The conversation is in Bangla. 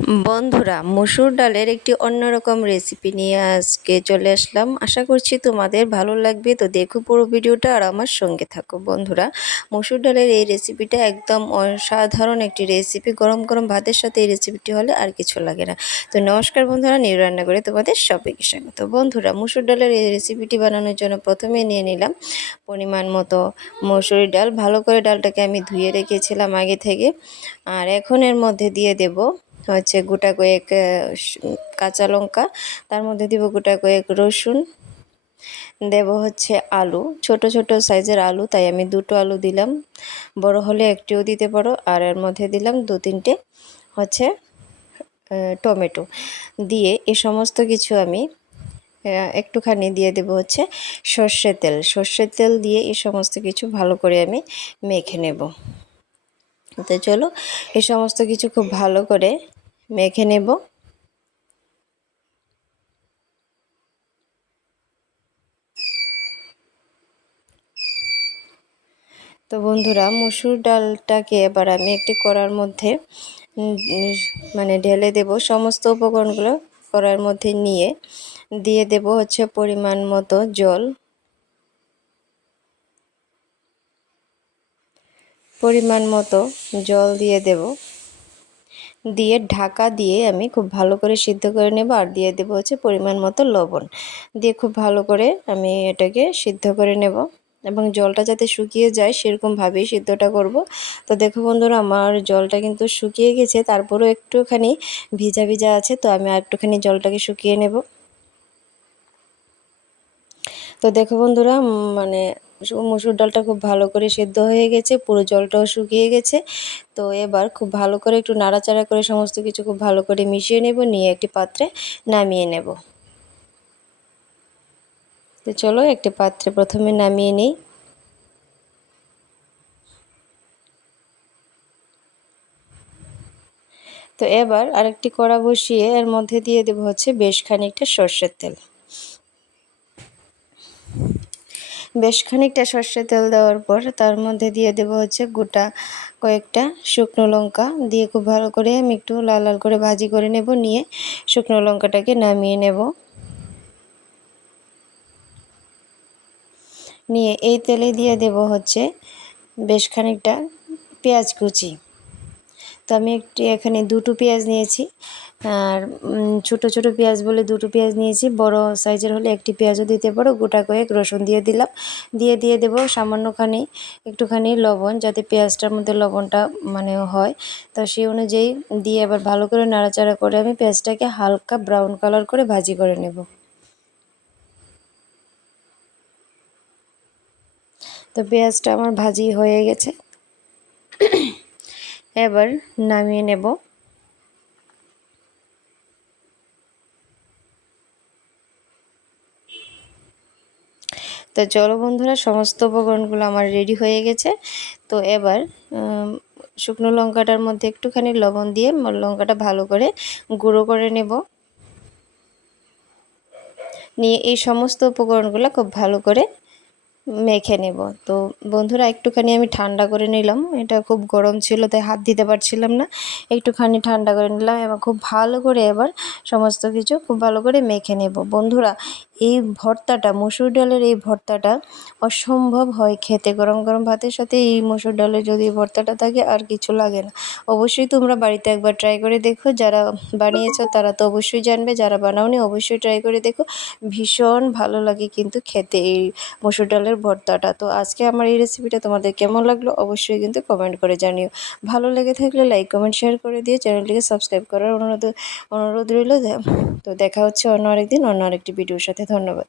বন্ধুরা, মসুর ডালের একটি অন্যরকম রেসিপি নিয়ে আজকে চলে আসলাম। আশা করছি তোমাদের ভালো লাগবে। তো দেখো পুরো ভিডিওটা আর আমার সঙ্গে থাকো। বন্ধুরা, মসুর ডালের এই রেসিপিটা একদম অসাধারণ একটি রেসিপি। গরম গরম ভাতের সাথে এই রেসিপিটি হলে আর কিছু লাগে না। তো নমস্কার বন্ধুরা, নিউ রান্না করে তোমাদের সবাইকে স্বাগত। বন্ধুরা, মসুর ডালের এই রেসিপিটি বানানোর জন্য প্রথমে নিয়ে নিলাম পরিমাণ মতো মসুরি ডাল। ভালো করে ডালটাকে আমি ধুয়ে রেখেছিলাম আগে থেকে। আর এখন এর মধ্যে দিয়ে দেব হচ্ছে গোটা কয়েক কাঁচা লঙ্কা, তার মধ্যে দিব গোটা কয়েক রসুন, দেব হচ্ছে আলু, ছোট ছোট সাইজের আলু, তাই আমি দুটো আলু দিলাম, বড় হলে একটিও দিতে পারো। আর এর মধ্যে দিলাম 2-3টে হচ্ছে টমেটো। দিয়ে এই সমস্ত কিছু আমি একটুখানি দিয়ে দেব হচ্ছে সর্ষের তেল দিয়ে এই সমস্ত কিছু ভালো করে আমি মেখে নেব। তো চলো এই সমস্ত কিছু খুব ভালো করে মেখে নেব। তো বন্ধুরা, মসুর ডালটাকে এবার আমি একটি কড়ার মধ্যে মানে ঢেলে দেব। সমস্ত উপকরণগুলো কড়ার মধ্যে নিয়ে দিয়ে দেব হচ্ছে পরিমাণ মতো জল। দিয়ে দেব, দিয়ে ঢাকা দিয়ে আমি খুব ভালো করে সিদ্ধ করে নেব। আর দিয়ে দেব হচ্ছে পরিমাণ মতো লবণ, দিয়ে খুব ভালো করে আমি এটাকে সিদ্ধ করে নেব এবং জলটা যাতে শুকিয়ে যায় সেরকমভাবেই সিদ্ধটা করব। তো দেখো বন্ধুরা, আমার জলটা কিন্তু শুকিয়ে গেছে, তারপরেও একটুখানি ভিজা ভিজা আছে। তো আমি আর একটুখানি জলটাকে শুকিয়ে নেব। তো দেখো বন্ধুরা, মানে মসুর ডালটা খুব ভালো করে সেদ্ধ হয়ে গেছে, পুরো জলটাও শুকিয়ে গেছে। তো এবার খুব ভালো করে একটু নাড়াচাড়া করে সমস্ত কিছু খুব ভালো করে মিশিয়ে নেব, নিয়ে একটি পাত্রে নামিয়ে নেব। তো চলো একটি পাত্রে প্রথমে নামিয়ে নিই। তো এবার আরেকটি কড়া বসিয়ে এর মধ্যে দিয়ে দেব হচ্ছে বেশ খানিকটা সর্ষের তেল। সর্ষের তেল দেওয়ার পর তার মধ্যে দিয়ে দেব হচ্ছে গোটা কয়েকটা শুকনো লঙ্কা, দিয়ে খুব ভালো করে আমি একটু লাল লাল করে ভাজি করে নেব, নিয়ে শুকনো লঙ্কাটাকে নামিয়ে নেব। নিয়ে এই তেলে দিয়ে দেব হচ্ছে বেশ খানিকটা পেঁয়াজ কুচি। তো আমি এখানে দুটো পেঁয়াজ নিয়েছি। আর ছোট ছোট পেঁয়াজ বলে দুটো পেঁয়াজ নিয়েছি, বড় সাইজের হলে একটি পেঁয়াজও দিতে পারো। গোটা কয়েক রসুন দিয়ে দিলাম, দিয়ে দেবো সামান্যখানি একটুখানি লবণ, যাতে পেঁয়াজটার মধ্যে লবণটা মানে হয়। তো সেই অনুযায়ী দিয়ে আবার ভালো করে নাড়াচাড়া করে আমি পেঁয়াজটাকে হালকা ব্রাউন কালার করে ভাজি করে নেব। তো পেঁয়াজটা আমার ভাজি হয়ে গেছে, এবার নামিয়ে নেব। তো চলো বন্ধুরা, সমস্ত উপকরণগুলো আমার রেডি হয়ে গেছে। তো এবার শুকনো লঙ্কাটার মধ্যে একটুখানি লবণ দিয়ে লঙ্কাটা ভালো করে গুঁড়ো করে নেব। নিয়ে এই সমস্ত উপকরণগুলো খুব ভালো করে মেখে নেব। তো বন্ধুরা, একটুখানি আমি ঠান্ডা করে নিলাম, এটা খুব গরম ছিল তাই হাত দিতে পারছিলাম না। একটুখানি ঠান্ডা করে নিলাম এবং খুব ভালো করে এবার সমস্ত কিছু খুব ভালো করে মেখে নেব। বন্ধুরা, এই ভর্তাটা, মসুর ডালের এই ভর্তাটা অসম্ভব হয় খেতে। গরম গরম ভাতের সাথে এই মসুর ডালের যদি ভর্তাটা থাকে আর কিছু লাগে না। অবশ্যই তোমরা বাড়িতে একবার ট্রাই করে দেখো। যারা বানিয়েছো তারা তো অবশ্যই জানবে, যারা বানাওনি অবশ্যই ট্রাই করে দেখো। ভীষণ ভালো লাগে কিন্তু খেতে এই মসুর ডালের ভর্তাটা। তো আজকে আমার এই রেসিপিটা তোমাদের কেমন লাগলো অবশ্যই কিন্তু কমেন্ট করে জানিও। ভালো লেগে থাকলে লাইক কমেন্ট শেয়ার করে দিয়ে চ্যানেলটিকে সাবস্ক্রাইব করার অনুরোধ রইল। তো দেখা হচ্ছে অন্য আরেকদিন অন্য আরেকটি ভিডিওর সাথে। ধন্যবাদ।